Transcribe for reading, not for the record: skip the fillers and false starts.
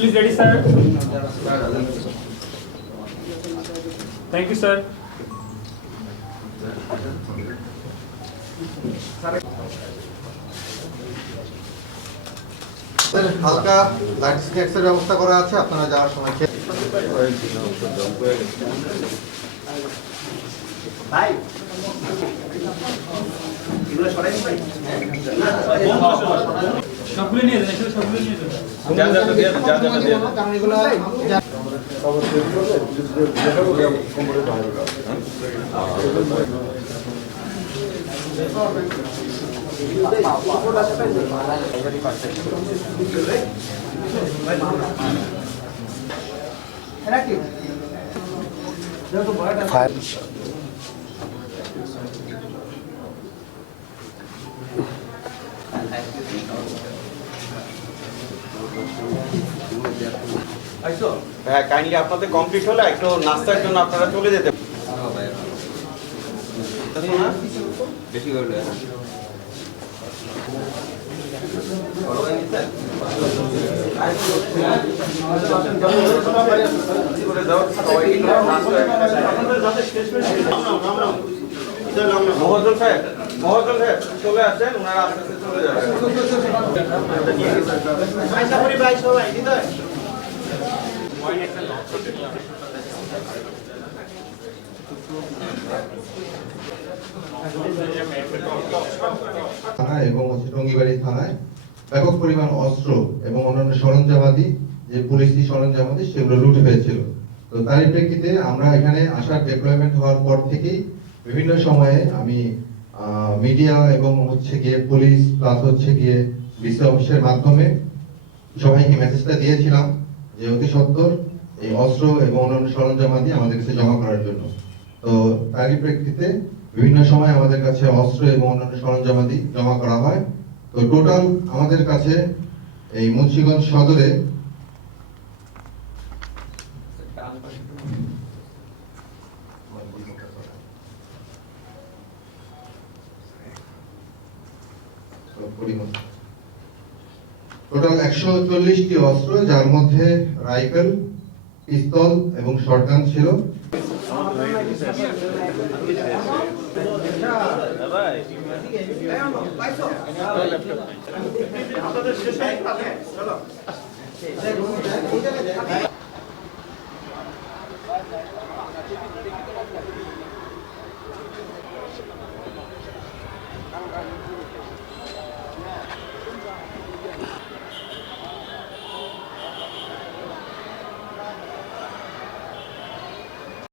Please ready, sir. Thank you, sir. হালকা light স্ন্যাক্সের ব্যবস্থা করা আছে, আপনারা যাওয়ার সময় ভাই সবগুলো নিয়ে যান, সবগুলো নিয়ে যান। কারণ এগুলো হ্যাঁ, কাইন্ডলি আপনাদের কমপ্লিট হলে একটু নাস্তার জন্য আপনারা চলে যেতে বেশি করলে মহজল সাহেব চলে আসেন, ওনারা আস্তে আস্তে চলে যাবেন। থানা এবং টঙ্গিবাড়ি থানায় ব্যাপক পরিমাণ অস্ত্র এবং অন্যান্য সরঞ্জামাদি, যে পুলিশি সরঞ্জামাদি, সেগুলো লুট হয়েছিল। তো তারই প্রেক্ষিতে আমরা এখানে আসার ডেপ্লয়মেন্ট হওয়ার পর থেকেই বিভিন্ন সময়ে আমি মিডিয়া এবং গিয়ে পুলিশ প্লাস গিয়ে ডিসি অফিসের মাধ্যমে সবাইকে মেসেজটা দিয়েছিলাম যে অতি সত্বর এই অস্ত্র এবং অন্যান্য সরঞ্জামাদি আমাদের কাছে জমা করার জন্য। তো তারই প্রেক্ষিতে বিভিন্ন সময় আমাদের কাছে অস্ত্র এবং অন্যান্য সরঞ্জামাদি জমা করা হয়। তো টোটাল আমাদের কাছে এই মুন্সিগঞ্জ সদরে টোটাল 140টি অস্ত্র, যার মধ্যে রাইফেল, পিস্তল এবং শটগান ছিল। আপনাদের শেষ হয়ে